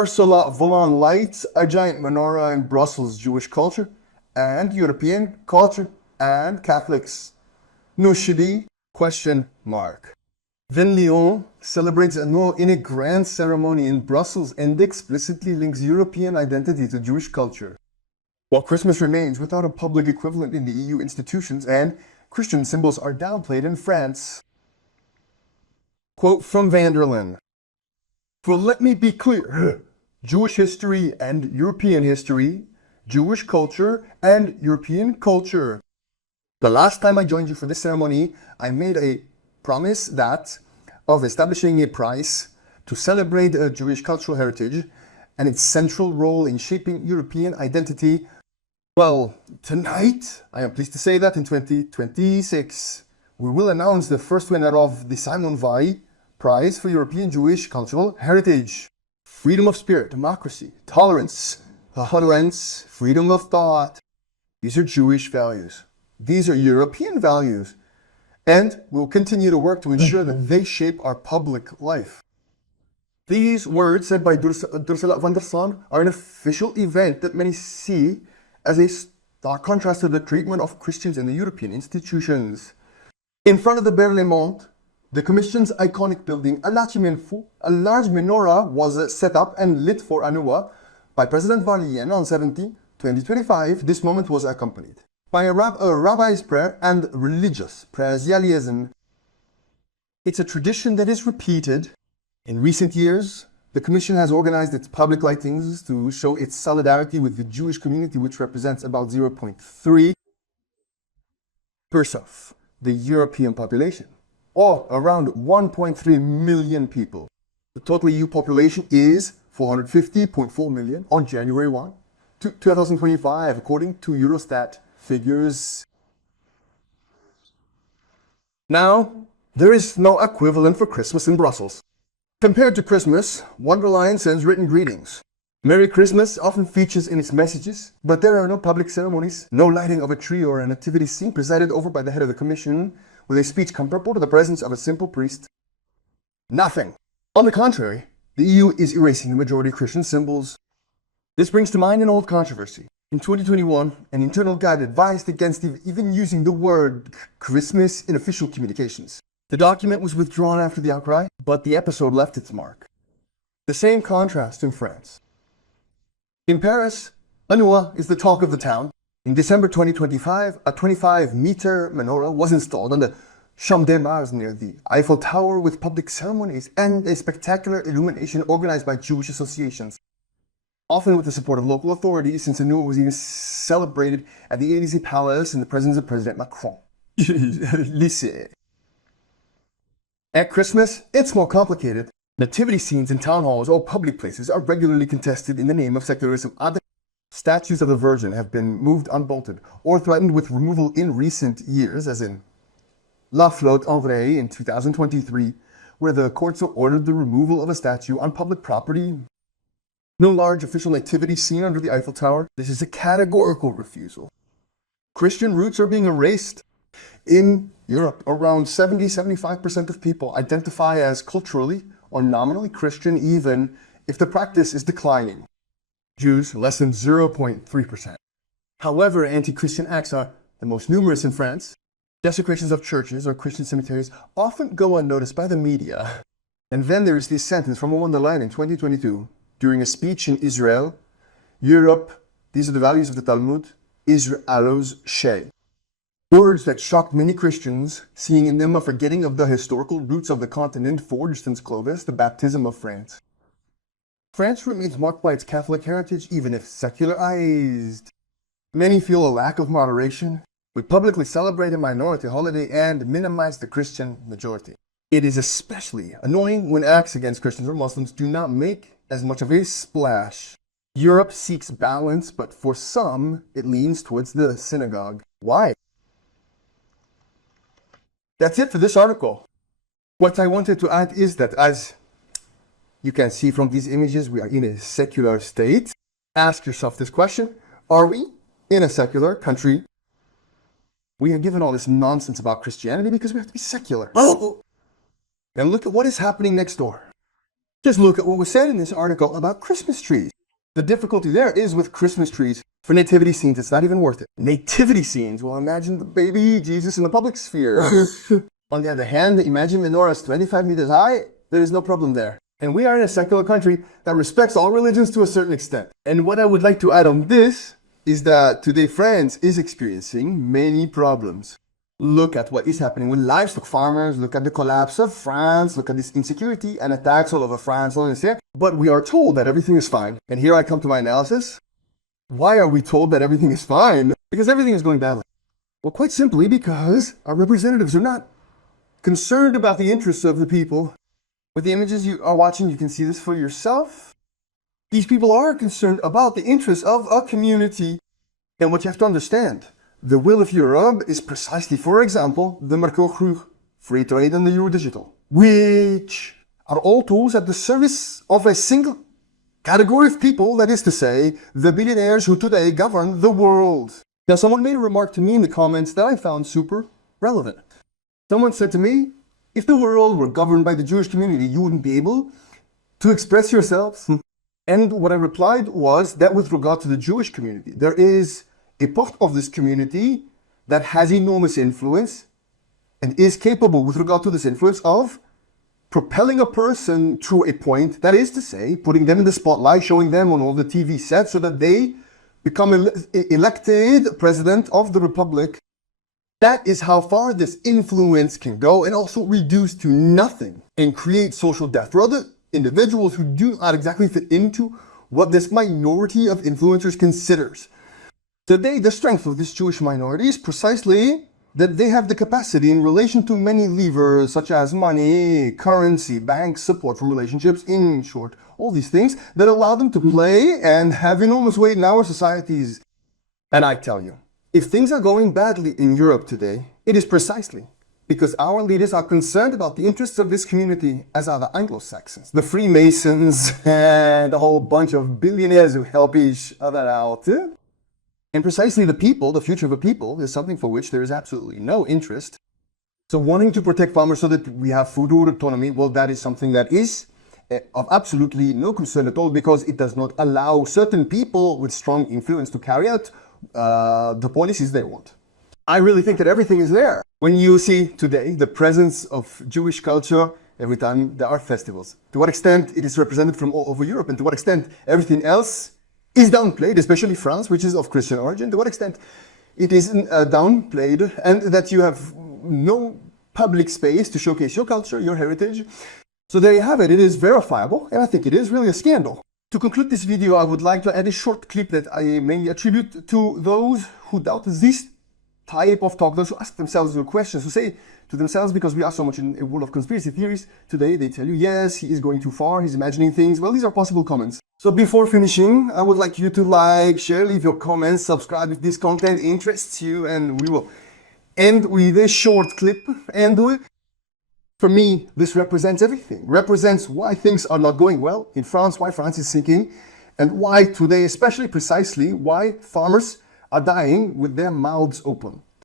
Ursula von Lights, a giant menorah in Brussels, Jewish culture, and European culture, and Catholics. Nushidi? Question mark. Lyon celebrates annual in a grand ceremony in Brussels and explicitly links European identity to Jewish culture. While Christmas remains without a public equivalent in the EU institutions and Christian symbols are downplayed in France. Quote from Vanderlyn. Well, let me be clear. Jewish history and European history, Jewish culture and European culture. The last time I joined you for this ceremony, I made a promise of establishing a prize to celebrate Jewish cultural heritage and its central role in shaping European identity. Well, tonight, I am pleased to say that in 2026, we will announce the first winner of the Simon Weil Prize for European Jewish Cultural Heritage. Freedom of spirit, democracy, tolerance, freedom of thought. These are Jewish values. These are European values. And we'll continue to work to ensure that they shape our public life. These words said by Ursula von der Leyen are an official event that many see as a stark contrast to the treatment of Christians in the European institutions. In front of the Berlaymont, the Commission's iconic building, a large menorah was set up and lit for Hanukkah by President von der Leyen on 17, 2025. This moment was accompanied by a rabbi's prayer and religious prayers. It's a tradition that is repeated. In recent years, the Commission has organized its public lightings to show its solidarity with the Jewish community, which represents about 0.3% of the European population, or around 1.3 million people. The total EU population is 450.4 million on January 1, 2025, according to Eurostat figures. Now, there is no equivalent for Christmas in Brussels. Compared to Christmas, Wonderline sends written greetings. Merry Christmas often features in its messages, but there are no public ceremonies, no lighting of a tree or a nativity scene presided over by the head of the Commission, with a speech comparable to the presence of a simple priest. Nothing. On the contrary, the EU is erasing the majority Christian symbols. This brings to mind an old controversy. In 2021, an internal guide advised against even using the word Christmas in official communications. The document was withdrawn after the outcry, but the episode left its mark. The same contrast in France. In Paris, Hanukkah is the talk of the town. In December 2025, a 25-meter menorah was installed on the Champ de Mars near the Eiffel Tower with public ceremonies and a spectacular illumination organized by Jewish associations, often with the support of local authorities, since Hanukkah was even celebrated at the Élysée Palace in the presence of President Macron. At Christmas, it's more complicated. Nativity scenes in town halls or public places are regularly contested in the name of secularism. Other statues of the Virgin have been moved unbolted or threatened with removal in recent years, as in La Flotte en Vraie in 2023, where the courts ordered the removal of a statue on public property. No large official nativity scene under the Eiffel Tower. This is a categorical refusal. Christian roots are being erased. In Europe, around 70–75% of people identify as culturally or nominally Christian, even if the practice is declining. Jews, less than 0.3%. However, anti-Christian acts are the most numerous in France. Desecrations of churches or Christian cemeteries often go unnoticed by the media. And then there is this sentence from von der Leyen in 2022, during a speech in Israel: Europe, these are the values of the Talmud, Israelos Shea. Words that shocked many Christians, seeing in them a forgetting of the historical roots of the continent forged since Clovis, the baptism of France. France remains marked by its Catholic heritage, even if secularized. Many feel a lack of moderation. We publicly celebrate a minority holiday and minimize the Christian majority. It is especially annoying when acts against Christians or Muslims do not make as much of a splash. Europe seeks balance, but for some, it leans towards the synagogue. Why? That's it for this article. What I wanted to add is that, as you can see from these images, we are in a secular state. Ask yourself this question: are we in a secular country? We are given all this nonsense about Christianity because we have to be secular. And look at what is happening next door. Just look at what was said in this article about Christmas trees. The difficulty there is with Christmas trees. For nativity scenes, it's not even worth it. Nativity scenes, well, imagine the baby Jesus in the public sphere. On the other hand, imagine menorahs 25 meters high, there is no problem there. And we are in a secular country that respects all religions to a certain extent. And what I would like to add on this is that today France is experiencing many problems. Look at what is happening with livestock farmers, look at the collapse of France, look at this insecurity and attacks all over France, all this here. But we are told that everything is fine. And here I come to my analysis. Why are we told that everything is fine? Because everything is going badly. Well, quite simply because our representatives are not concerned about the interests of the people. With the images you are watching, you can see this for yourself. These people are concerned about the interests of a community. And what you have to understand, the will of Europe is precisely, for example, the Mercosur, free trade and the Euro digital, which are all tools at the service of a single category of people, that is to say, the billionaires who today govern the world. Now, someone made a remark to me in the comments that I found super relevant. Someone said to me, if the world were governed by the Jewish community, you wouldn't be able to express yourselves. And what I replied was that with regard to the Jewish community, there is a part of this community that has enormous influence and is capable, with regard to this influence, of propelling a person to a point, that is to say, putting them in the spotlight, showing them on all the TV sets so that they become elected president of the republic. That is how far this influence can go, and also reduce to nothing and create social death for other individuals who do not exactly fit into what this minority of influencers considers. Today, the strength of this Jewish minority is precisely that they have the capacity in relation to many levers such as money, currency, bank support for relationships, in short, all these things that allow them to play and have enormous weight in our societies. And I tell you, if things are going badly in Europe today, it is precisely because our leaders are concerned about the interests of this community, as are the Anglo-Saxons, the Freemasons, and a whole bunch of billionaires who help each other out. And precisely the people, the future of a people, is something for which there is absolutely no interest. So wanting to protect farmers so that we have food autonomy, well, that is something that is of absolutely no concern at all, because it does not allow certain people with strong influence to carry out the policies they want. I really think that everything is there. When you see today the presence of Jewish culture every time there are festivals, to what extent it is represented from all over Europe, and to what extent everything else is downplayed, especially France, which is of Christian origin, to what extent it is downplayed, and that you have no public space to showcase your culture, your heritage. So there you have it. It is verifiable, and I think it is really a scandal. To conclude this video, I would like to add a short clip that I mainly attribute to those who doubt this type of talk, those who ask themselves the questions, who say to themselves, because we are so much in a world of conspiracy theories today, they tell you, yes, he is going too far, he's imagining things. Well, these are possible comments. So before finishing, I would like you to like, share, leave your comments, subscribe if this content interests you, and we will end with a short clip. And for me, this represents everything. Represents why things are not going well in France, why France is sinking, and why today, especially precisely, why farmers are dying with their mouths open.